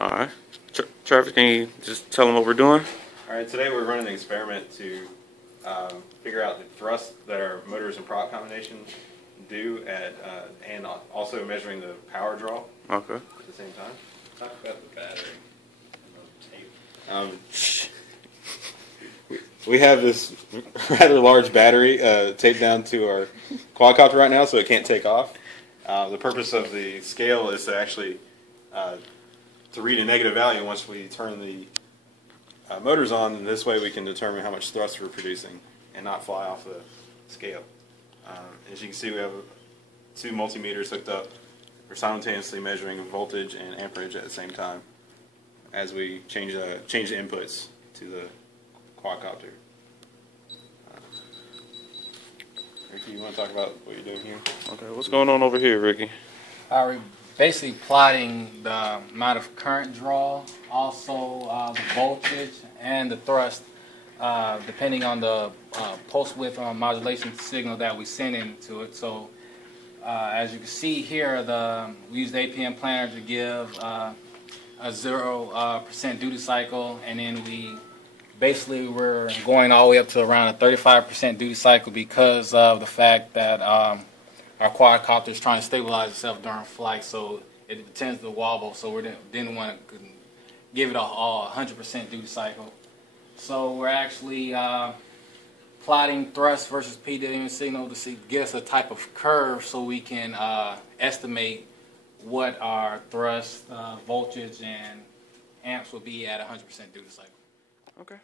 All right. Travis, can you just tell them what we're doing? All right, today we're running an experiment to figure out the thrust that our motors and prop combinations do and also measuring the power draw at the same time. Talk about the battery and the tape. We have this rather large battery taped down to our quadcopter right now, so it can't take off. The purpose of the scale is to actually to read a negative value once we turn the motors on, and this way we can determine how much thrust we're producing and not fly off the scale. As you can see, we have two multimeters hooked up. We're simultaneously measuring voltage and amperage at the same time as we change the inputs to the quadcopter. Ricky, you want to talk about what you're doing here? Okay, what's going on over here, Ricky? We're basically plotting the amount of current draw, also the voltage and the thrust, depending on the pulse width modulation signal that we send into it. So as you can see here, we use the APM planner to give a 0% duty cycle, and then we're going all the way up to around a 35% duty cycle because of the fact that our quadcopter is trying to stabilize itself during flight, so it tends to wobble, so we didn't want to give it a 100% duty cycle. So we're actually plotting thrust versus PWM signal to get us a type of curve so we can estimate what our thrust, voltage, and amps will be at 100% duty cycle. Okay.